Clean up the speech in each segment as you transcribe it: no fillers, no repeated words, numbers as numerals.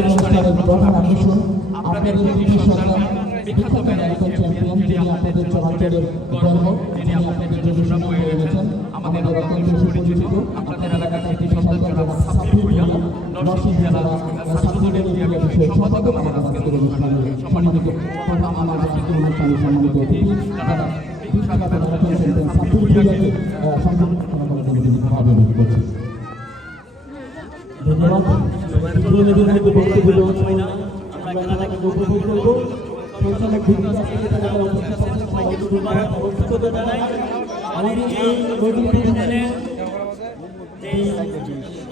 প্রধান আকর্ষণ আপনাদের কৃতি সন্তান বিখ্যাত ম্যারাথন চ্যাম্পিয়ন, যিনি আপনাদের চলাচলের গর্ব, যিনি আপনাদের জন্য সুনাম হয়ে গেছেন, আমাদের অত্যন্ত সুপরিচিত আপনাদের এলাকার কৃতি সন্তান যারা সাব্বির ভূঁইয়া, নরসিংদী জেলা সাব্বিরের বিষয়ে সতর্ক আমাদের অনুষ্ঠানে সম্মানিত প্রধান আমার বাসিন্দা অনুষ্ঠানে সম্মানিত অতিথি যারা বিখ্যাত ম্যারাথন চ্যাম্পিয়ন সাব্বির ভূঁইয়াকে সম্মান ভাবে করছে। ধন্যবাদ।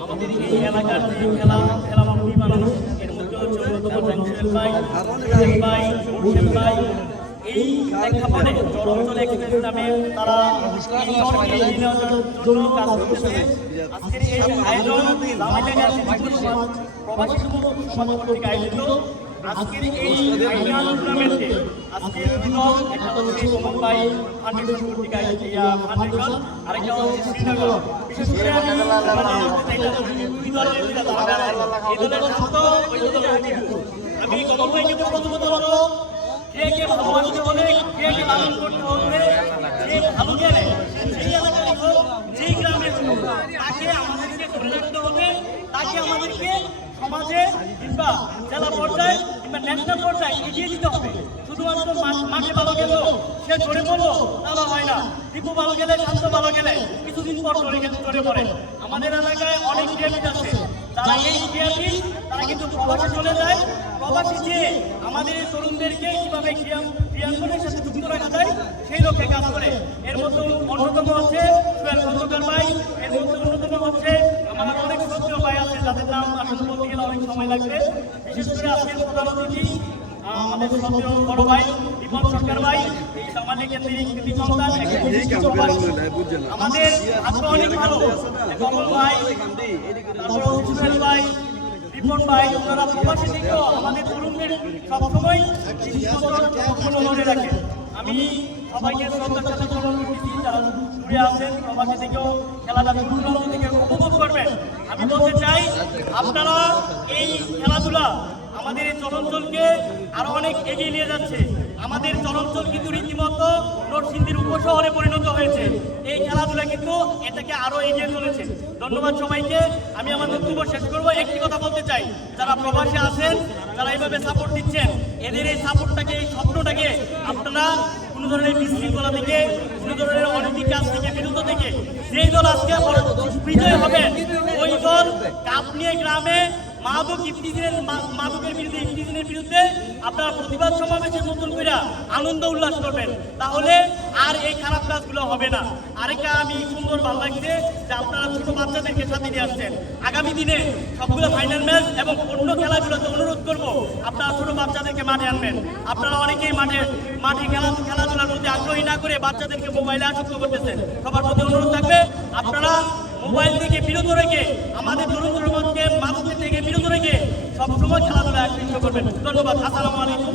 আমাদের এই এলাকার যে খেলামন্ত্রী মানুষ এর মধ্যে হচ্ছে এই প্রেক্ষাপটে চলচ্চল এক্সপ্রেস নামে তারা জন্য কাজ করতেছে। আজকের এই আয়োজন প্রবাসী সমাজ কর্তৃক আয়োজিত। আজকের এই ফাইনাল টুর্নামেন্টে আজকের দল একটা হচ্ছে মুম্বাই ফাউন্ডেশন কর্তৃক আয়োজিত ফাউন্ডেশন, আরেকটা হচ্ছে শ্রীনগর। বিশেষ করে আমি দুই দলের এই দলের ছাত্র ওই দলের আমি কমল ভাইকে প্রথমত বলবো, কে ভালোবাসতে হলে, কে লালন করতে হলে, যে ভালো জানে সেই এলাকার হোক, যেই গ্রামের হোক, তাকে আমাদেরকে ধরে রাখতে হবে, তাকে আমাদেরকে সমাজে কিংবা জেলা পর্যায়ে কিংবা ন্যাশনাল পর্যায়ে এগিয়ে দিতে হবে। শুধুমাত্র মাঠে ভালো গেল, সে ঝরে পড়লো, তাহলে হয় না। দীপু ভালো গেলে, শান্ত ভালো গেলে কিছুদিন পর ঝরে পড়ে। আমাদের এলাকায় অনেক ক্রিয়াবিদ আছে, তারা এই ক্রিয়াবিদ তারা কিন্তু প্রবাসে চলে যায়। প্রবাসী যে আমাদের তরুণদেরকে কিভাবে ক্রিয়াঙ্গনের সাথে যুক্ত রাখা যায় সেই লক্ষ্যে কাজ করে। এর মধ্যে অন্যতম হচ্ছে সোহেল খন্দকার ভাই, এর মধ্যে অন্যতম হচ্ছে আমার অনেক সক্রিয় ভাই আছে যাদের নাম আসলে বলতে গেলে অনেক সময় লাগবে। বিশেষ করে আজকের প্রধান অতিথি আমাদের সক্রিয় বড় ভাই দীপক সরকার ভাই, এই সামাজিক কেন্দ্রিক কৃতি সন্তান, আমাদের আজকে অনেক ভালো কমল ভাই, তারপর সোহেল ভাই, রিপন ভাই, ওনারা প্রবাসী থেকেও আমাদের তরুণদের সবসময় মনে রাখে। আমি সবাইকে শ্রদ্ধার সাথে স্মরণ করতেছি যারা দূরে আছেন, প্রবাসী থেকেও খেলাটা দূর থেকে উপভোগ করবেন। আমি বলতে চাই আপনারা এই খেলাধুলা আমাদের এই চলঞ্চলকে আরো অনেক এগিয়ে নিয়ে যাচ্ছে। আমাদের চলঞ্চল কিন্তু রীতিমতো নরসিংদীর উপশহরে পরিণত হয়েছে। এই খেলাধুলা কিন্তু এটাকে আরো এগিয়ে চলেছে। ধন্যবাদ সবাইকে। আমি আমার বক্তব্য শেষ করবো। একটি কথা বলতে চাই, যারা প্রবাসী আছেন, যারা এইভাবে সাপোর্ট দিচ্ছেন, এদের এই সাপোর্টটাকে, এই স্বপ্নটাকে আপনারা কোনো ধরনের বিশৃঙ্খলা থেকে, কোনো ধরনের অনৈতিক কাজ থেকে বিরত থেকে, যেই দল আজকে বিজয় হবে ওই দল কাপ নিয়ে গ্রামে মাদকের বিরুদ্ধে আপনারা প্রতিবাদ সমাবেশের মতন করে আনন্দ উল্লাস করবেন, তাহলে আর এই খারাপ কাজগুলো হবে না। আরেকটা আমি সুন্দর ভালো লাগছে যে আপনারা ছোট বাচ্চাদেরকে সাথে নিয়ে আসছেন। আগামী দিনে সবগুলো ফাইনাল ম্যাচ এবং অন্য খেলাগুলোতে অনুরোধ করব আপনারা ছোট বাচ্চাদেরকে মাঠে আনবেন। আপনারা অনেকেই মাঠে খেলাধুলার প্রতি আগ্রহী না করে বাচ্চাদেরকে মোবাইলে আসক্ত করতেছেন। সবার প্রতি অনুরোধ থাকবে আপনারা মোবাইল থেকে বিরত রেখে, আমাদের তরুণ তরুণকে মাদকের থেকে বিরত রেখে সবসময় খেলাধুলা আকৃষ্ট করবেন। ধন্যবাদ। আসসালামু আলাইকুম।